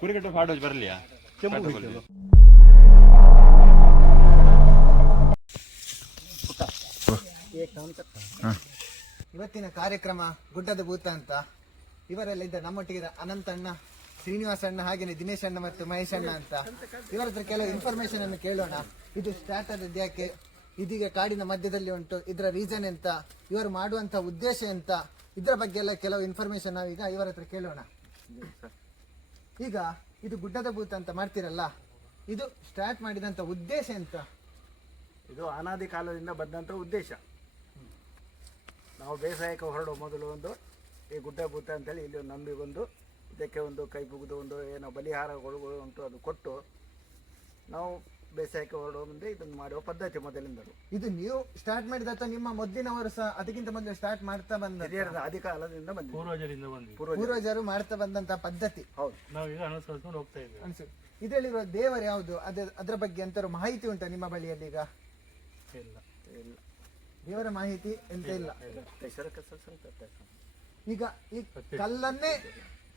ಕುರಿಗಟ್ಟು ಹಾಡೋದು ಬರಲಿಯಾ? ಇವತ್ತಿನ ಕಾರ್ಯಕ್ರಮ ಗುಡ್ಡದ ಭೂತ ಅಂತ. ಇವರೆಲ್ಲ ಇದ್ದ ನಮ್ಮೊಟ್ಟಿಗೆ ಅನಂತಣ್ಣ, ಶ್ರೀನಿವಾಸ ಅಣ್ಣ, ಹಾಗೇನೆ ದಿನೇಶ್ ಅಣ್ಣ ಮತ್ತು ಮಹೇಶ್ ಅಣ್ಣ ಅಂತ. ಇವರ ಹತ್ರ ಕೆಲವು ಇನ್ಫಾರ್ಮೇಶನ್ ಅನ್ನು ಕೇಳೋಣ. ಇದು ಸ್ಟಾರ್ಟ್ ಆದದ್ದು ಯಾಕೆ, ಇದೀಗ ಕಾಡಿನ ಮಧ್ಯದಲ್ಲಿ ಉಂಟು, ಇದರ ರೀಸನ್ ಎಂತ, ಇವರು ಮಾಡುವಂತ ಉದ್ದೇಶ ಎಂತ, ಇದರ ಬಗ್ಗೆ ಎಲ್ಲ ಕೆಲವು ಇನ್ಫಾರ್ಮೇಶನ್ ನಾವೀಗ ಇವರ ಹತ್ರ ಕೇಳೋಣ. ಈಗ ಇದು ಗುಡ್ಡದ ಭೂತ ಅಂತ ಮಾಡ್ತಿರಲ್ಲ, ಇದು ಸ್ಟಾರ್ಟ್ ಮಾಡಿದಂತ ಉದ್ದೇಶ ಎಂತ? ಇದು ಅನಾದಿ ಕಾಲದಿಂದ ಬಂದಂಥ ಉದ್ದೇಶ. ನಾವು ಬೇಸಾಯಕ್ಕೆ ಹೊರಡುವ ಮೊದಲು ಒಂದು ಈ ಗುಡ್ಡ ಭೂತ ಅಂತೇಳಿ ಇಲ್ಲಿ ಒಂದು ನಂಬಿ ಬಂದು ಇದಕ್ಕೆ ಒಂದು ಕೈ ಮುಗಿದು ಒಂದು ಏನೋ ಬಲಿಹಾರಗಳು ಉಂಟು, ಅದು ಕೊಟ್ಟು ನಾವು ಬೇಸಾಯಕ್ಕೆ ಹೊರಡುವ ಮುಂದೆ ಇದನ್ನು ಮಾಡುವ ಪದ್ಧತಿ ಮೊದಲಿಂದಲೂ. ಇದು ನೀವು ಸ್ಟಾರ್ಟ್ ಮಾಡಿದ ಅಥವಾ ನಿಮ್ಮ ಮೊದಲಿನವರು ಸಹ ಅದಕ್ಕಿಂತ ಮೊದಲು ಸ್ಟಾರ್ಟ್ ಮಾಡ್ತಾ ಬಂದ? ಆದಿ ಕಾಲದಿಂದ ಬಂದ, ಪೂರ್ವಜರು ಮಾಡ್ತಾ ಬಂದಂತ ಪದ್ಧತಿ. ಹೌದು, ನಾವು ಈಗ ಅನುಸರಿಸ್ಕೊಂಡು ಹೋಗ್ತಾ ಇದ್ದೇವೆ. ಇದರಲ್ಲಿರುವ ದೇವರು ಯಾವುದು, ಅದರ ಬಗ್ಗೆ ಎಂತಾರು ಮಾಹಿತಿ ಉಂಟಾ ನಿಮ್ಮ ಬಳಿಯಲ್ಲಿ? ಈಗ ಇಲ್ಲ, ದೇವರ ಮಾಹಿತಿ ಎಂತ ಇಲ್ಲ. ಈಗ ಈ ಕಲ್ಲನ್ನೇ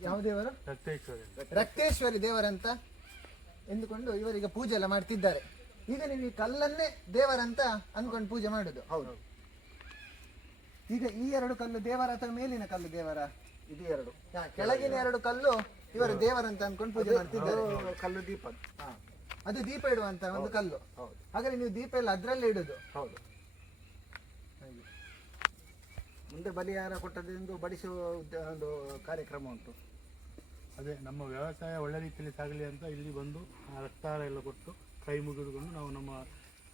ಯಾವ ದೇವರು, ರಕ್ತೇಶ್ವರಿ ದೇವರಂತ ಎಂದುಕೊಂಡು ಇವರೀಗ ಪೂಜೆ ಎಲ್ಲ ಮಾಡ್ತಿದ್ದಾರೆ. ಈಗ ನೀವು ಈ ಕಲ್ಲನ್ನೇ ದೇವರಂತ ಅಂದ್ಕೊಂಡು ಪೂಜೆ ಮಾಡುದು. ಹೌದು. ಈಗ ಈ ಎರಡು ಕಲ್ಲು ದೇವರ ಅಥವಾ ಮೇಲಿನ ಕಲ್ಲು ದೇವರ? ಇದು ಎರಡು, ಕೆಳಗಿನ ಎರಡು ಕಲ್ಲು ಇವರು ದೇವರಂತ ಅನ್ಕೊಂಡು ಪೂಜೆ ಮಾಡ್ತಿದ್ದಾರೆ. ಕಲ್ಲು ದೀಪ, ಅದು ದೀಪ ಇಡುವಂತ ಒಂದು ಕಲ್ಲು. ಹಾಗಾದ್ರೆ ನೀವು ದೀಪ ಎಲ್ಲ ಅದ್ರಲ್ಲೇ ಇಡುದು? ಹೌದು. ಮುಂದೆ ಬಲಿಹಾರ ಕೊಟ್ಟದಿಂದ ಬಡಿಸುವ ಒಂದು ಕಾರ್ಯಕ್ರಮ ಉಂಟು. ಅದೇ ನಮ್ಮ ವ್ಯವಸಾಯ ಒಳ್ಳೆ ರೀತಿಯಲ್ಲಿ ಸಾಗಲಿ ಅಂತ ಇಲ್ಲಿ ಬಂದು ರಕ್ತಾರ ಎಲ್ಲ ಕೊಟ್ಟು ಕೈ ಮುಗಿದುಕೊಂಡು ನಾವು ನಮ್ಮ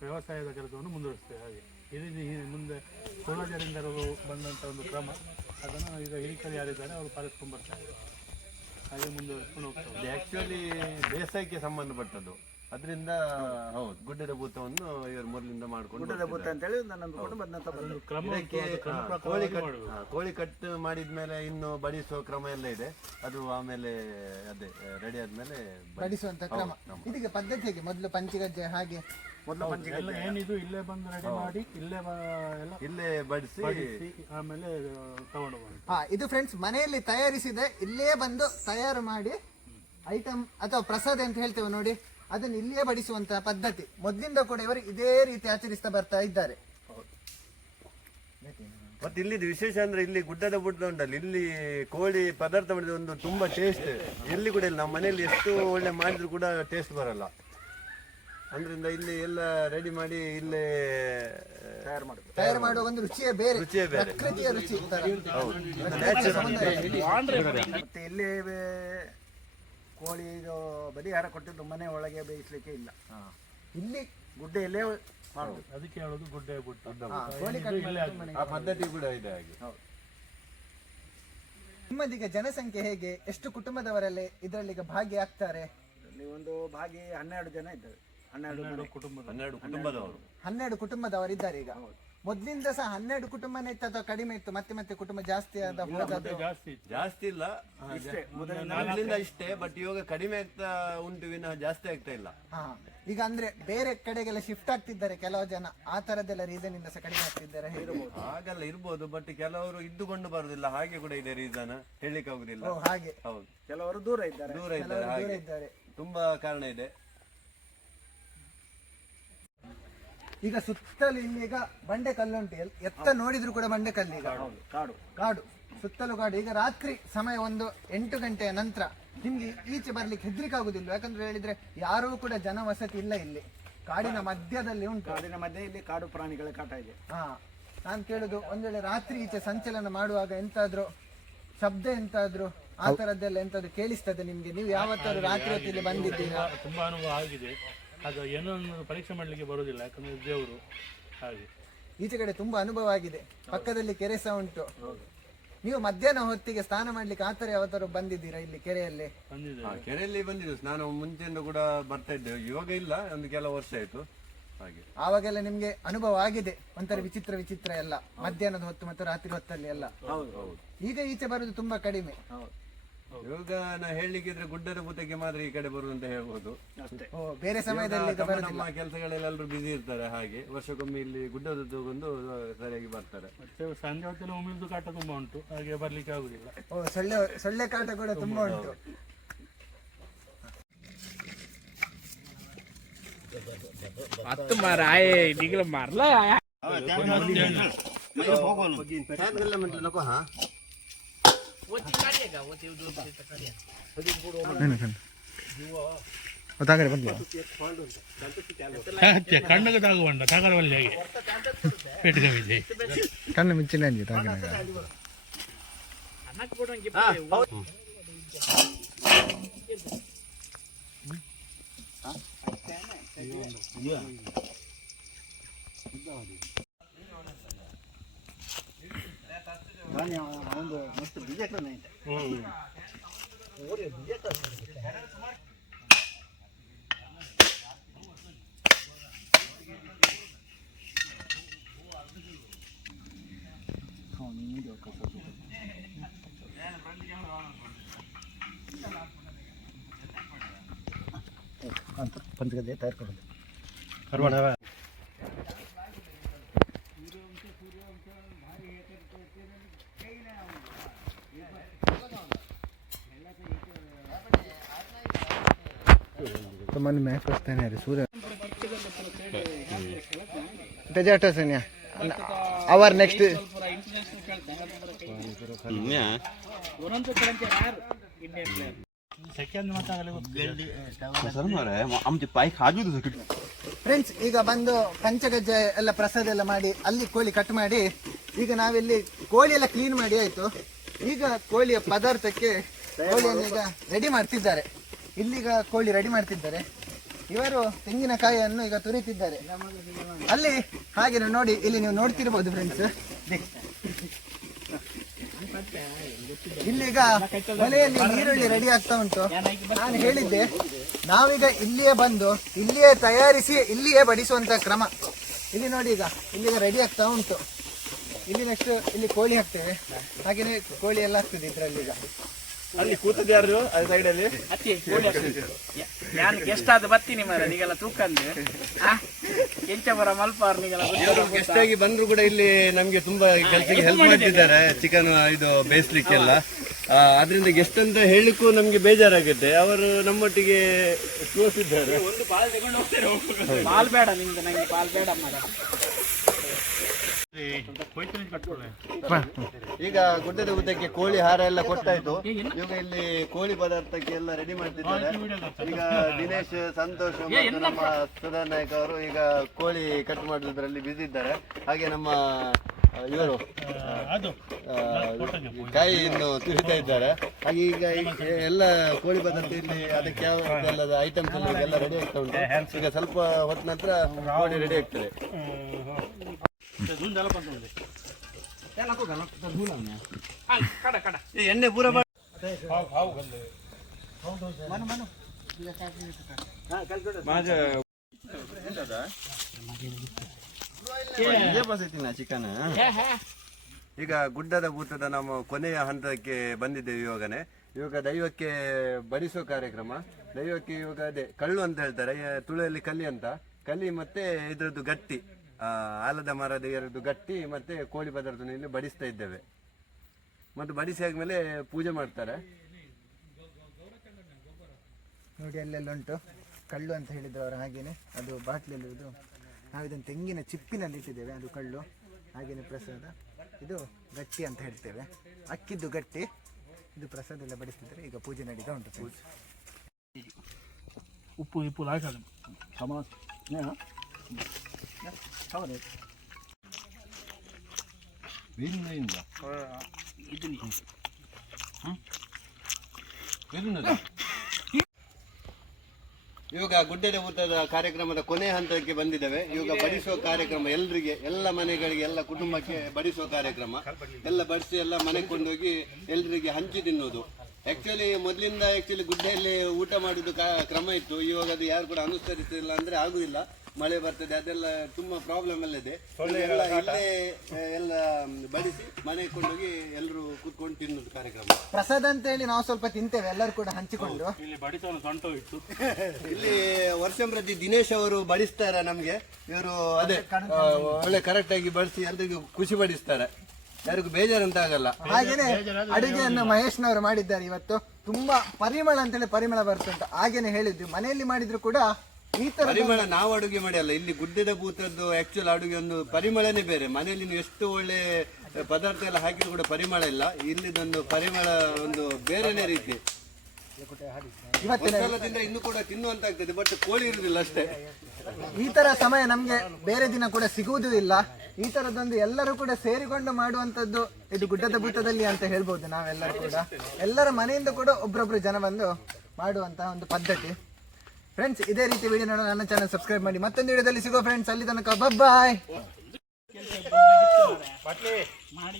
ವ್ಯವಸಾಯದ ಕೆಲಸವನ್ನು ಮುಂದುವರಿಸ್ತೇವೆ. ಹಾಗೆ ಇಲ್ಲಿ ಮುಂದೆ ಪೂರ್ವಜರಿಂದ ಬಂದಂಥ ಒಂದು ಕ್ರಮ, ಅದನ್ನು ಈಗ ಹಿರಿಕರು ಯಾರಿದ್ದಾರೆ ಅವರು ಪಾಲಿಸ್ಕೊಂಡು ಬರ್ತಾರೆ. ಹಾಗೆ ಮುಂದುವರಿಸ್ಕೊಂಡು ಹೋಗ್ತಾರೆ. ಆಕ್ಚುಲಿ ಬೇಸಾಯಕ್ಕೆ ಸಂಬಂಧಪಟ್ಟದ್ದು, ಅದರಿಂದ ಹೌದು ಗುಡ್ಡದ ಭೂತವನ್ನು ಇವರು ಮೊದಲಿಂದ ಮಾಡ್ಕೊಂಡು ಗುಡ್ಡದ ಭೂತ ಅಂತೇಳಿ ನಂಬಿಕೊಂಡು ಬಂದಂತ ಕೋಳಿ ಕಟ್ ಮಾಡಿದ್ಮೇಲೆ ಇನ್ನು ಬಡಿಸುವ ಕ್ರಮ ಎಲ್ಲ ಇದೆ. ಅದು ಆಮೇಲೆ ಅದೇ ರೆಡಿ ಆದ್ಮೇಲೆ ಬಡಿಸುವಂತ ಕ್ರಮ. ಇದಕ್ಕೆ ಪದ್ಧತಿ ಹೇಗೆ? ಮೊದಲು ಪಂಚಗಜ್ಜೆ ಹಾಗೆ ಎಲ್ಲ ಏನಿದು ಇಲ್ಲೇ ಬಂದು ರೆಡಿ ಮಾಡಿ ಇಲ್ಲೇ ಬಡಿಸಿ ಆಮೇಲೆ ತಗೊಂಡು ಬಂದು. ಇದು ಫ್ರೆಂಡ್ಸ್ ಮನೆಯಲ್ಲಿ ತಯಾರಿಸಿದೆ, ಇಲ್ಲೇ ಬಂದು ತಯಾರು ಮಾಡಿ ಐಟಮ್ ಅಥವಾ ಪ್ರಸಾದ ಅಂತ ಹೇಳ್ತೇವೆ ನೋಡಿ, ಅದನ್ನು ಇಲ್ಲಿಯೇ ಬಡಿಸುವಂತಹ ಪದ್ಧತಿ. ಮೊದಲಿಂದ ಕೂಡ ಇವರು ಇದೇ ರೀತಿ ಆಚರಿಸ್ತಾ ಬರ್ತಾ ಇದ್ದಾರೆ. ಮತ್ತೆ ಇಲ್ಲಿದ್ದು ವಿಶೇಷ ಅಂದ್ರೆ ಇಲ್ಲಿ ಗುಡ್ಡದ ಬುಡ್ಡ ಉಂಟಲ್ಲ, ಇಲ್ಲಿ ಕೋಳಿ ಪದಾರ್ಥ ಮಾಡಿದ ಒಂದು ತುಂಬಾ ಟೇಸ್ಟ್ ಎಲ್ಲಿ ಕೂಡ ಇಲ್ಲ. ನಮ್ಮ ಮನೆಯಲ್ಲಿ ಎಷ್ಟು ಒಳ್ಳೆ ಮಾಡಿದ್ರು ಕೂಡ ಟೇಸ್ಟ್ ಬರಲ್ಲ. ಅಂದ್ರಿಂದ ಇಲ್ಲಿ ಎಲ್ಲ ರೆಡಿ ಮಾಡಿ ಇಲ್ಲೇ ತಯಾರು ಮಾಡುವ ಒಂದು ರುಚಿಯೇ ಬೇರೆ, ಪ್ರಕೃತಿಯ ರುಚಿ. ಮತ್ತೆ ಇಲ್ಲಿ ಕೋಳಿ ಬಲಿಹಾರ ಕೊಟ್ಟಿದ್ದು ಮನೆ ಒಳಗೆ ಬೇಯಿಸ್ಲಿಕ್ಕೆ ಇಲ್ಲ, ಇಲ್ಲಿ ಗುಡ್ಡೆಯಲ್ಲೇ ಮಾಡುದು. ಅದಕ್ಕೆ ಹೇಳೋದು ಗುಡ್ಡೆ ಬುಟ್ಟ ಆ ಪದ್ಧತಿ ಕೂಡ ಇದೆ ಹಾಗೆ. ನಿಮ್ಮದೀಗ ಜನಸಂಖ್ಯೆ ಹೇಗೆ, ಎಷ್ಟು ಕುಟುಂಬದವರಲ್ಲೇ ಇದರಲ್ಲಿ ಭಾಗಿಯಾಗ್ತಾರೆ? ಒಂದು ಭಾಗಿ 12 ಜನ ಇದ್ದಾರೆ. 12 ಕುಟುಂಬದವರು ಇದ್ದಾರೆ. ಈಗ ಮೊದ್ಲಿಂದ ಸಹ 12 ಕುಟುಂಬನೇ ಇತ್ತು ಅಥವಾ ಕಡಿಮೆ ಇತ್ತು? ಮತ್ತೆ ಕುಟುಂಬ ಜಾಸ್ತಿ ಆದ ಜಾಸ್ತಿ ಇಲ್ಲ, ಮೊದಲಿಂದ ಇಷ್ಟೇ. ಬಟ್ ಇವಾಗ ಕಡಿಮೆ ಆಗ್ತಾ ಉಂಟು, ವಿನಃ ಜಾಸ್ತಿ ಆಗ್ತಾ ಇಲ್ಲ. ಈಗ ಅಂದ್ರೆ ಬೇರೆ ಕಡೆಗೆಲ್ಲ ಶಿಫ್ಟ್ ಆಗ್ತಿದ್ದಾರೆ ಕೆಲವು ಜನ, ಆ ತರದೆಲ್ಲ ರೀಸನ್ ಇಂದ ಸಹ ಕಡಿಮೆ ಆಗ್ತಿದ್ದಾರೆ. ಹಾಗೆಲ್ಲ ಇರ್ಬೋದು, ಬಟ್ ಕೆಲವರು ಇದ್ದುಕೊಂಡು ಬರುದಿಲ್ಲ, ಹಾಗೆ ಕೂಡ ಇದೆ ರೀಸನ್, ಹೇಳಿಕ್ಕೆ ಆಗುದಿಲ್ಲ. ಹಾಗೆ ಹೌದು, ಕೆಲವರು ದೂರ ಇದ್ದಾರೆ, ತುಂಬಾ ಕಾರಣ ಇದೆ. ಈಗ ಸುತ್ತಲೂ ಇಲ್ಲಿ ಈಗ ಬಂಡೆ ಕಲ್ಲುಂಟು, ಎತ್ತ ನೋಡಿದ್ರು ಕೂಡ ಬಂಡೆ ಕಲ್ಲು. ಈಗ ಕಾಡು, ಸುತ್ತಲೂ ಕಾಡು. ಈಗ ರಾತ್ರಿ ಸಮಯ ಒಂದು 8 ಗಂಟೆಯ ನಂತರ ನಿಮ್ಗೆ ಈಚೆ ಬರ್ಲಿಕ್ಕೆ ಹೆದರಿಕೆ ಆಗುದಿಲ್ಲ? ಯಾಕಂದ್ರೆ ಹೇಳಿದ್ರೆ ಯಾರೂ ಕೂಡ ಜನವಸತಿ ಇಲ್ಲ, ಇಲ್ಲಿ ಕಾಡಿನ ಮಧ್ಯದಲ್ಲಿ ಉಂಟು. ಕಾಡಿನ ಮಧ್ಯೆ ಇಲ್ಲಿ ಕಾಡು ಪ್ರಾಣಿಗಳ ಕಾಟ ಇದೆ. ನಾನು ಕೇಳುದು, ಒಂದ್ ವೇಳೆ ರಾತ್ರಿ ಈಚೆ ಸಂಚಲನ ಮಾಡುವಾಗ ಎಂತಾದ್ರು ಶಬ್ದ ಎಂತಾದ್ರು ಆ ತರದ್ದೆಲ್ಲ ಎಂತಾದ್ರು ಕೇಳಿಸ್ತದೆ ನಿಮ್ಗೆ? ನೀವು ಯಾವತ್ತಾದ್ರು ರಾತ್ರಿ ಹೊತ್ತಿಗೆ ಬಂದಿದ್ದೀರಾ? ತುಂಬಾ ಅನುಭವ ಆಗಿದೆ. ಅದು ಏನೋ ಪರೀಕ್ಷೆ ಮಾಡ್ಲಿಕ್ಕೆ ಬರುದಿಲ್ಲ, ಯಾಕಂದ್ರೆ ದೇವರು ಹಾಗೆ. ಈಚೆ ಕಡೆ ತುಂಬಾ ಅನುಭವ ಆಗಿದೆ, ಪಕ್ಕದಲ್ಲಿ ಕೆರೆ ಸಹ ಉಂಟು. ನೀವು ಮಧ್ಯಾಹ್ನ ಹೊತ್ತಿಗೆ ಸ್ನಾನ ಮಾಡ್ಲಿಕ್ಕೆ ಆತರ ಯಾವತ್ತಾರು ಬಂದಿದ್ದೀರಾ ಇಲ್ಲಿ ಕೆರೆಯಲ್ಲಿ? ಕೆರೆಯಲ್ಲಿ ಬಂದಿದ್ದು, ಸ್ನಾನ ಮುಂಚೆಯಿಂದ ಕೂಡ ಬರ್ತಾ ಇದ್ದೇವೆ, ಇವಾಗ ಇಲ್ಲ, ಒಂದು ಕೆಲವು ವರ್ಷ ಆಯ್ತು ಹಾಗೆ. ಆವಾಗೆಲ್ಲ ನಿಮ್ಗೆ ಅನುಭವ ಆಗಿದೆ ಒಂಥರ ವಿಚಿತ್ರ ಎಲ್ಲ, ಮಧ್ಯಾಹ್ನದ ಹೊತ್ತು ಮತ್ತು ರಾತ್ರಿ ಹೊತ್ತಲ್ಲಿ ಎಲ್ಲ. ಈಗ ಈಚೆ ಬರುದು ತುಂಬಾ ಕಡಿಮೆ. ಇವಾಗ ನಾ ಹೇಳಲಿಕ್ಕಿದ್ರೆ ಗುಡ್ಡದ ಭೂತಕ್ಕೆ ಮಾತ್ರ ಈ ಕಡೆ ಬರುವಂತ ಹೇಳ್ಬೋದು ಅಷ್ಟೇ. ಓ, ಬೇರೆ ಸಮಯದಲ್ಲಿ ಈಗ ಬರೋದಿಲ್ಲ. ನಮ್ಮ ಕೆಲಸಗಳೆಲ್ಲ ಎಲ್ಲರೂ ಬಿಸಿ ಇರ್ತಾರೆ, ಹಾಗೆ ವರ್ಷಕ್ಕೊಮ್ಮೆ ಇಲ್ಲಿ ಗುಡ್ಡದ ಬಂದು ಸರಿಯಾಗಿ ಬರ್ತಾರೆ. ಮತ್ತೆ ಸಂಜೆ ಹೊತ್ತಲ್ಲಿ ಉಮಿಲ್ದು ಕಾಟ ತುಂಬಾ ಉಂಟು, ಹಾಗೆ ಬರ್ಲಿಕ್ಕೆ ಆಗುದಿಲ್ಲ. ಓ, ಸೊಳ್ಳೆ ಕಾಟ ಕೂಡ ತುಂಬಾ ಉಂಟು. ಕಣ್ಣಗೆ ತಾಗುವಂಡ ತಾಗರವಲ್ಲಿ ಹಾಗೆ ಪೇಟೆ ಕಣ್ಣು ಮಿಂಚಿನ ಒಂದು ಮಸ್ತ್ ಬಿಜೆಕ್ರನ್ನ ಐತೆ. ಪಂಚಗದ್ದೆ ತಯಾರ್ಕೊಂಡು teman main first time hari surya kita senya our next second ಮಾತಾಗಲೇ ಫ್ರೆಂಡ್ಸ್, ಈಗ ಬಂದು ಪಂಚಗಜ್ಜೆ ಎಲ್ಲ ಪ್ರಸಾದ ಎಲ್ಲ ಮಾಡಿ ಅಲ್ಲಿ ಕೋಳಿ ಕಟ್ ಮಾಡಿ ಈಗ ನಾವಿಲ್ಲಿ ಕೋಳಿ ಎಲ್ಲ ಕ್ಲೀನ್ ಮಾಡಿ ಆಯ್ತು. ಈಗ ಕೋಳಿಯ ಪದಾರ್ಥಕ್ಕೆ ಕೋಳಿಯನ್ನು ಈಗ ರೆಡಿ ಮಾಡ್ತಿದ್ದಾರೆ. ಇಲ್ಲಿಗ ಕೋಳಿ ರೆಡಿ ಮಾಡ್ತಿದ್ದಾರೆ. ಇವರು ತೆಂಗಿನಕಾಯಿಯನ್ನು ಈಗ ತುರಿತಿದ್ದಾರೆ ಅಲ್ಲಿ. ಹಾಗೆ ನೋಡಿ, ಇಲ್ಲಿ ನೀವು ನೋಡ್ತಿರ್ಬೋದು ಫ್ರೆಂಡ್ಸ್, ಇಲ್ಲೀಗ ಒಲೆಯಲ್ಲಿ ಈರುಳ್ಳಿ ರೆಡಿ ಆಗ್ತಾ ಉಂಟು. ನಾನು ಹೇಳಿದ್ದೆ, ನಾವೀಗ ಇಲ್ಲಿಯೇ ಬಂದು ಇಲ್ಲಿಯೇ ತಯಾರಿಸಿ ಇಲ್ಲಿಯೇ ಬಡಿಸುವಂತ ಕ್ರಮ. ಇಲ್ಲಿ ನೋಡಿ, ಈಗ ಇಲ್ಲಿಗ ರೆಡಿ ಆಗ್ತಾ ಉಂಟು. ಇಲ್ಲಿ ನೆಕ್ಸ್ಟ್ ಇಲ್ಲಿ ಕೋಳಿ ಹಾಕ್ತೇವೆ. ಹಾಗೇನೆ ಕೋಳಿ ಎಲ್ಲ ಆಗ್ತದೆ ಇದ್ರಲ್ಲಿ. ಈಗ ಅಲ್ಲಿ ಕೂತಿದ್ಯಾರು ಸೈಡಲ್ಲಿ ನಾನು ಗೆಸ್ಟ್ ಆದ ಬರ್ತೀನಿ ಮಾರ ನೀಗೆಲ್ಲ ತೂಕಂದ್ರೆ ಕೆಂಚ ಬರ ಮಲ್ಪಾರ್ನಿಗೆಲ್ಲ ಗೆಸ್ಟ್ ಆಗಿ ಬಂದ್ರು ಕೂಡ ಇಲ್ಲಿ ನಮ್ಗೆ ತುಂಬಾ ಕೆಲಸಕ್ಕೆ ಹೆಲ್ಪ್ ಮಾಡ್ತಿದ್ದಾರೆ, ಚಿಕನ್ ಇದು ಬೇಯಿಸ್ಲಿಕ್ಕೆಲ್ಲ. ಅದರಿಂದ ಗೆಸ್ಟ್ ಅಂತ ಹೇಳಿಕ್ಕೂ ನಮ್ಗೆ ಬೇಜಾರಾಗುತ್ತೆ. ಅವರು ನಮ್ಮೊಟ್ಟಿಗೆ ಕ್ಲೋಸ್ ಇದ್ದಾರೆ. ಒಂದು ಪಾಲ್ ತಗೊಂಡು ಹೋಗ್ತಾರೆ. ಪಾಲ್ ಬೇಡ ನಿಮ್ದು, ನಂಗೆ ಪಾಲ್ ಬೇಡ ಮಾರ. ಈಗ ಗುಡ್ಡದ ಉದ್ದಕ್ಕೆ ಕೋಳಿ ಹಾರ ಎಲ್ಲ ಕೊಟ್ಟಾಯ್ತು. ಈಗ ಇಲ್ಲಿ ಕೋಳಿ ಪದಾರ್ಥಕ್ಕೆ ಎಲ್ಲ ರೆಡಿ ಮಾಡ್ತಿದ್ದಾರೆ. ಈಗ ದಿನೇಶ್, ಸಂತೋಷ್ ಮತ್ತು ನಮ್ಮ ಸುಧಾ ನಾಯಕ್ ಅವರು ಈಗ ಕೋಳಿ ಕಟ್ ಮಾಡೋದ್ರಲ್ಲಿ ಬಿಸಿ ಇದ್ದಾರೆ. ಹಾಗೆ ನಮ್ಮ ಇವರು ಕಾಯಿ ಇನ್ನು ತುರಿತಾ ಇದ್ದಾರೆ. ಹಾಗೆ ಈಗ ಎಲ್ಲ ಕೋಳಿ ಪದಾರ್ಥ ಇಲ್ಲಿ ಅದಕ್ಕೆ ಯಾವ ಐಟಮ್ಸ್ ಎಲ್ಲ ರೆಡಿ ಆಗ್ತಾ ಉಂಟು. ಈಗ ಸ್ವಲ್ಪ ಹೊತ್ತ ನಂತರ ಕೋಳಿ ರೆಡಿ ಆಗ್ತದೆ. ಎಣ್ಣೆ ಪೂರ ಚಿಕನ್. ಈಗ ಗುಡ್ಡದ ಭೂತದ ನಮ್ಮ ಕೊನೆಯ ಹಂತಕ್ಕೆ ಬಂದಿದ್ದೇವೆ. ಇವಾಗ ದೈವಕ್ಕೆ ಬಡಿಸೋ ಕಾರ್ಯಕ್ರಮ. ದೈವಕ್ಕೆ ಇವಾಗ ಅದೇ ಕಳ್ಳು ಅಂತ ಹೇಳ್ತಾರೆ, ತುಳುವಲ್ಲಿ ಕಲಿ ಅಂತ. ಕಲಿ ಮತ್ತೆ ಇದ್ರದ್ದು ಗಟ್ಟಿ, ಆಲದ ಮರದ ಎರಡು ಗಟ್ಟಿ ಮತ್ತೆ ಕೋಳಿ ಪದಾರ್ಥನ ಇಲ್ಲಿ ಬಡಿಸ್ತಾ ಇದ್ದೇವೆ. ಮತ್ತು ಬಡಿಸಿ ಆದ್ಮೇಲೆ ಪೂಜೆ ಮಾಡ್ತಾರೆ. ನೋಡಿ, ಅಲ್ಲೆಲ್ಲ ಉಂಟು ಕಳ್ಳು ಅಂತ ಹೇಳಿದ್ರು ಅವರು. ಹಾಗೇನೆ ಅದು ಬಾಟ್ಲಿಯಲ್ಲಿ ಇದು ನಾವು ಇದನ್ನು ತೆಂಗಿನ ಚಿಪ್ಪಿನಲ್ಲಿ ಇಟ್ಟಿದ್ದೇವೆ, ಅದು ಕಳ್ಳು. ಹಾಗೇನೆ ಪ್ರಸಾದ, ಇದು ಗಟ್ಟಿ ಅಂತ ಹೇಳ್ತೇವೆ, ಅಕ್ಕಿದ್ದು ಗಟ್ಟಿ. ಇದು ಪ್ರಸಾದ ಎಲ್ಲ ಬಡಿಸ್ತಿದ್ದಾರೆ. ಈಗ ಪೂಜೆ ನಡೀತಾ ಉಂಟು. ಪೂಜೆ ಉಪ್ಪು ಇಪ್ಪು ಲಾಯ್ಕಲ್ಲ ಇವಾಗ ಗುಡ್ಡದ ಊಟದ ಕಾರ್ಯಕ್ರಮದ ಕೊನೆ ಹಂತಕ್ಕೆ ಬಂದಿದ್ದೇವೆ. ಇವಾಗ ಬಡಿಸುವ ಕಾರ್ಯಕ್ರಮ, ಎಲ್ರಿಗೆ, ಎಲ್ಲ ಮನೆಗಳಿಗೆ, ಎಲ್ಲ ಕುಟುಂಬಕ್ಕೆ ಬಡಿಸುವ ಕಾರ್ಯಕ್ರಮ. ಎಲ್ಲ ಬಡಿಸಿ ಎಲ್ಲ ಮನೆಗೆ ಕೊಂಡೋಗಿ ಎಲ್ರಿಗೆ ಹಂಚಿ ತಿನ್ನೋದು. ಮೊದಲಿಂದ ಗುಡ್ಡೆಯಲ್ಲಿ ಊಟ ಮಾಡಿದ್ದು ಕ್ರಮ ಇತ್ತು. ಇವಾಗ ಅದು ಯಾರು ಕೂಡ ಅನುಸರಿಸಿಲ್ಲ ಅಂದ್ರೆ ಆಗುದಿಲ್ಲ. ಮಳೆ ಬರ್ತದೆ ಅದೆಲ್ಲ ತುಂಬಾ ಪ್ರಾಬ್ಲಮ್ ಎಲ್ಲ ಇದೆ. ಎಲ್ಲ ಇಲ್ಲೇ ಎಲ್ಲ ಬಡಿಸಿ ಮನೆಗೆ ಕೊಂಡೋಗಿ ಎಲ್ಲರೂ ಕೂತ್ಕೊಂಡು ತಿನ್ನೋದು ಕಾರ್ಯಕ್ರಮ. ಪ್ರಸಾದ ಅಂತ ಹೇಳಿ ನಾವು ಸ್ವಲ್ಪ ತಿಂತೇವೆ, ಎಲ್ಲರೂ ಕೂಡ ಹಂಚಿಕೊಂಡು. ಇಲ್ಲಿ ಬಡಿಸೋನು ಸೊಂಟು ಇತ್ತು. ಇಲ್ಲಿ ವರ್ಷ ಪ್ರತಿ ದಿನೇಶ್ ಅವರು ಬಡಿಸ್ತಾರೆ ನಮ್ಗೆ. ಇವರು ಅದೇ ಒಳ್ಳೆ ಕರೆಕ್ಟ್ ಆಗಿ ಬಡಿಸಿ ಎಲ್ರಿಗೂ ಖುಷಿ ಪಡಿಸ್ತಾರೆ, ಯಾರಿಗೂ ಬೇಜಾರಂತ ಆಗಲ್ಲ. ಹಾಗೇನೆ ಅಡುಗೆಯನ್ನು ಮಹೇಶ್ನವರು ಮಾಡಿದ್ದಾರೆ ಇವತ್ತು. ತುಂಬಾ ಪರಿಮಳ ಅಂತೇಳಿ ಪರಿಮಳ ಬರ್ತಂತ ಹಾಗೇನೆ ಹೇಳಿದ್ವಿ. ಮನೆಯಲ್ಲಿ ಮಾಡಿದ್ರು ಕೂಡ ಈ ತರ ಪರಿಮಳ ನಾವು ಅಡುಗೆ ಮಾಡಿ ಅಲ್ಲ, ಇಲ್ಲಿ ಗುಡ್ಡದ ಭೂತದ್ದು ಆಕ್ಚುಲ್ ಅಡುಗೆ ಒಂದು ಪರಿಮಳನೇ ಬೇರೆ. ಮನೆಯಲ್ಲಿ ನೀವು ಎಷ್ಟು ಒಳ್ಳೆ ಪದಾರ್ಥ ಎಲ್ಲ ಹಾಕಿದ್ರು ಕೂಡ ಪರಿಮಳ ಇಲ್ಲ. ಇಲ್ಲಿದೊಂದು ಪರಿಮಳ ಒಂದು ಬೇರೆನೇ ರೀತಿ. ಒಂದ್ಸಲದಿಂದ ಇನ್ನು ಕೂಡ ತಿನ್ನುವಂತ ಆಗ್ತದೆ, ಬಟ್ ಕೋಳಿ ಇರುದಿಲ್ಲ ಅಷ್ಟೇ. ಈ ತರ ಸಮಯ ನಮ್ಗೆ ಬೇರೆ ದಿನ ಕೂಡ ಸಿಗುವುದೂ ಇಲ್ಲ. ಈ ತರದೊಂದು ಎಲ್ಲರೂ ಕೂಡ ಸೇರಿಕೊಂಡು ಮಾಡುವಂತದ್ದು ಇದು ಗುಡ್ಡದ ಭೂತದಲ್ಲಿ ಅಂತ ಹೇಳ್ಬೋದು. ನಾವೆಲ್ಲರೂ ಕೂಡ ಎಲ್ಲರ ಮನೆಯಿಂದ ಕೂಡ ಒಬ್ರೊಬ್ರು ಜನ ಬಂದು ಮಾಡುವಂತಹ ಒಂದು ಪದ್ಧತಿ. ಫ್ರೆಂಡ್ಸ್, ಇದೇ ರೀತಿ ವಿಡಿಯೋ ನೋಡೋಣ. ನನ್ನ ಚಾನಲ್ ಸಬ್ಸ್ಕ್ರೈಬ್ ಮಾಡಿ. ಮತ್ತೊಂದು ವಿಡಿಯೋದಲ್ಲಿ ಸಿಗೋ ಫ್ರೆಂಡ್ಸ್. ಅಲ್ಲಿ ತನಕ ಬಾಯ್. ಮಾಡಿ